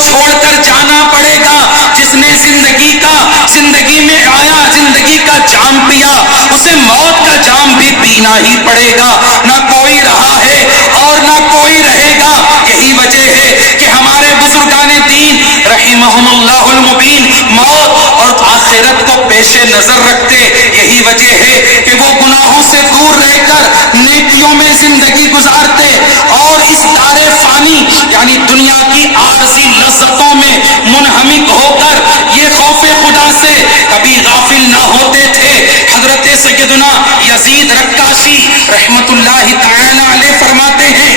چھوڑ کر جانا پڑے گا. جس نے زندگی میں آیا, زندگی کا جام پیا, اسے موت کا جام بھی پینا ہی پڑے گا. نہ کوئی رہا ہے اور نہ کوئی رہے گا. یہی وجہ ہے کہ ہمارے بزرگان دین رحمہم اللہ المبین موت اور آخرت کو پیش نظر رکھتے. یہی وجہ ہے کہ وہ گناہوں سے دور رہ کر نیکیوں میں زندگی گزارتے اور اس دار فانی یعنی دنیا کی عارضی لذتوں میں منہمک ہو کر یہ خوف خدا سے کبھی غافل نہ ہوتے تھے. حضرت سیدنا یزید رکاشی رحمت اللہ تعالی علیہ فرماتے ہیں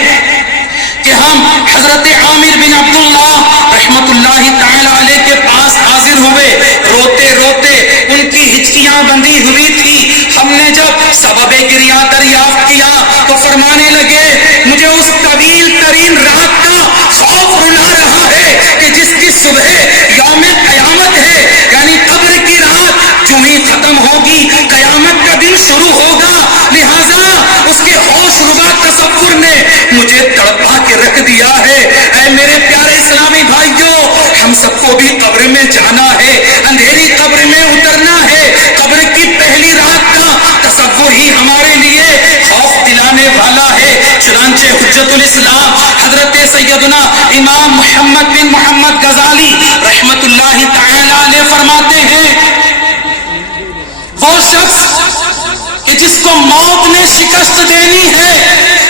کہ ہم حضرت عامر بن عبداللہ رحمت اللہ تعالی علیہ کے پاس حاضر ہوئے. روتے روتے ان کی ہچکیاں بندھی ہوئی تھی. ہم نے جب سبب گریہ دریافت کیا تو فرمانے لگے مجھے اس طویل ترین رات کا خوف رلا رہا ہے کہ جس کی صبح یوم قیامت ہے, یعنی قبر کی رات جو ہی ختم ہوگی قیامت کا دن شروع ہوگا. لہذا اس کے ہوش ربا تصور نے مجھے تڑپا کے رکھ دیا ہے. اے میرے پیارے اسلامی بھائیوں, ہم سب کو بھی قبر میں جانا ہے, اندھیری قبر میں اترنا ہے. قبر کی پہلی رات کا تصور ہی ہمارے لیے خوف دلانے والا ہے. چنانچہ حجت الاسلام حضرت سیدنا امام محمد بن محمد غزالی رحمت اللہ تعالی علیہ فرماتے ہیں وہ شخص کہ جس کو موت نے شکست دینی ہے,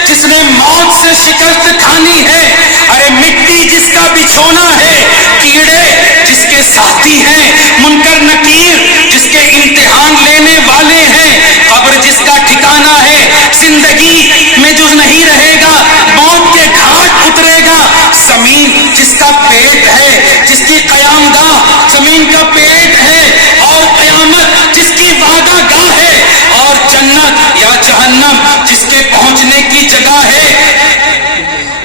جس نے موت سے شکست کھانی ہے, ارے مٹی جس کا بچھونا ہے, کیڑے جس کے ساتھی ہیں, منکر نکیر جس کے امتحان لینے والے ہیں, قبر جس کا ٹھکانہ ہے, زندگی میں جو نہیں رہے گا موت کے گھاٹ اترے گا, زمین جس کا پیٹ ہے, جس کی قیام گاہ زمین کا پیٹ ہے, اور قیامت جس کی وعدہ گاہ ہے, اور جنت یا جہنم جس کے پہنچنے کی جگہ ہے,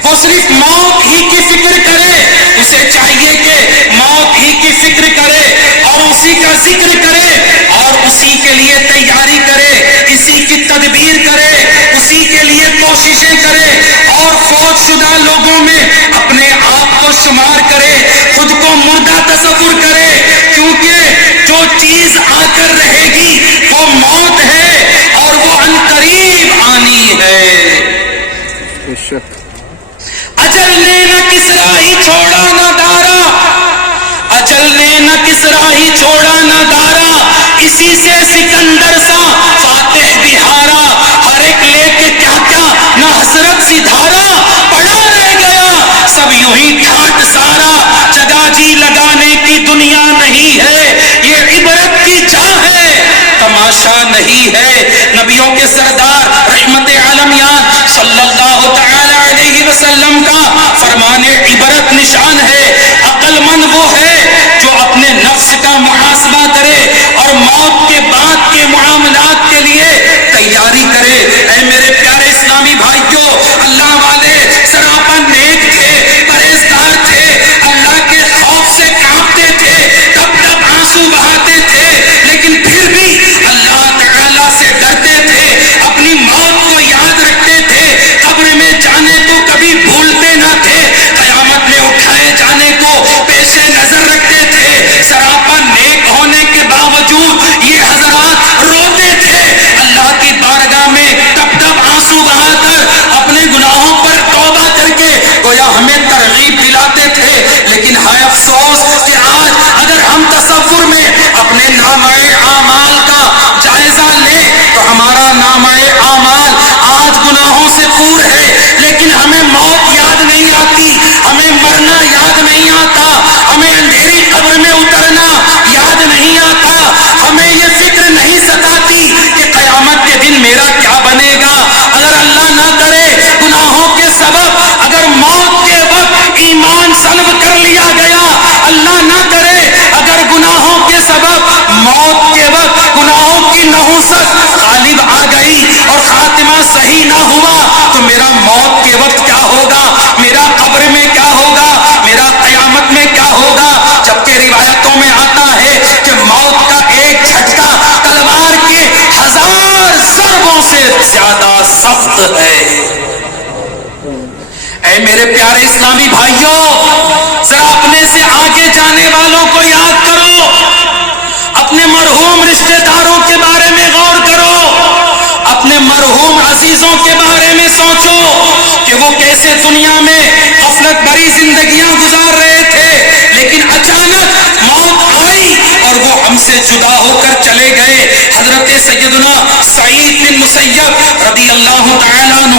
وہ صرف موت ہی کی فکر کرے. اسے چاہیے کہ موت ہی کی فکر کرے اور اسی کا ذکر کرے اور اسی کے لیے تیاری کرے, اسی کی تدبیر کرے, اسی کے لیے کوششیں کرے اور فوت شدہ لوگوں میں اپنے آپ کو شمار کرے, خود کو مردہ تصور کرے, کیونکہ جو چیز آ کر رہے گی وہ موت ہے اور وہ عنقریب آنی ہے. اجل نے نہ کسرا ہی چھوڑا نہ دارا, اجل نے نہ کسرا ہی چھوڑا نہ دارا, اسی سے سکندر سا فاتح بہارا, ہر ایک لے کے کیا کیا نہ حسرت سی دھارا, پڑا رہ گیا سب یوں ہی ٹھاٹ سارا, جگہ جی لگانے کی دنیا نہیں ہے, یہ عبرت کی جا ہے تماشا نہیں ہے. نبیوں کے سردار رحمت عالمیان صلی اللہ تعالی علیہ وسلم کا فرمان عبرت نشان ہے. عقل مند وہ ہے جو اپنے نفس کا محاسبہ کرے اور موت کے بعد کے معاملات کے لیے تیاری کرے. اے میرے پیارے اسلامی بھائیوں, اللہ والے سراپا نیک تھے, پرہیزگار تھے, اللہ کے خوف سے کانپتے تھے, تب تب آنسو بہاتے تھے, لیکن پھر بھی اللہ تعالی سے ڈرتے تھے, اپنی موت کو یاد رکھتے تھے, قبر میں جانے کو کبھی بھولتے نہ تھے, قیامت میں اٹھائے جانے کو پیش نظر رکھتے تھے. سراپا نیک ہونے کے باوجود یہ حضرات روتے تھے اللہ کی بارگاہ میں, تب تب آنسو بہا کر اپنے گناہوں پر توبہ کر کے گویا ہمیں ترغیب دلاتے تھے. لیکن ہائے افسوس کہ آج اگر ہم تصور میں اپنے نامہ اعمال کا جائزہ لیں تو ہمارا نامہ اعمال آج گناہوں سے پور ہے, لیکن ہمیں موت یاد نہیں آتی, ہمیں مرنا یاد نہیں آتا, ہمیں اندھیری قبر میں اترنا یاد نہیں آتا, ہمیں یہ فکر نہیں ستاتی کہ قیامت کے دن میرا کیا بنے گا. اگر اللہ نہ کرے گناہوں کے سبب اگر موت کے وقت ایمان سلب کر لیا گیا, اللہ نہ کرے اگر گناہوں کے سبب موت کے وقت گناہوں کی نحوست غالب آ گئی اور خاتمہ صحیح نہ ہوا, تو میرا موت کے وقت کیا ہوگا, میرا قبر میں کیا ہوگا, میرا قیامت میں کیا ہوگا. جبکہ روایتوں میں آتا ہے کہ موت کا ایک جھٹکا تلوار کے 1000 ضربوں سے زیادہ سخت ہے. اے میرے پیارے اسلامی بھائیوں, ذرا اپنے عزیزوں کے بارے میں سوچو کہ وہ کیسے دنیا میں غفلت بھری زندگیاں گزار رہے تھے، لیکن اچانک موت آئی اور وہ ہم سے جدا ہو کر چلے گئے۔ حضرت سیدنا سعید بن مسیب رضی اللہ تعالیٰ عنہ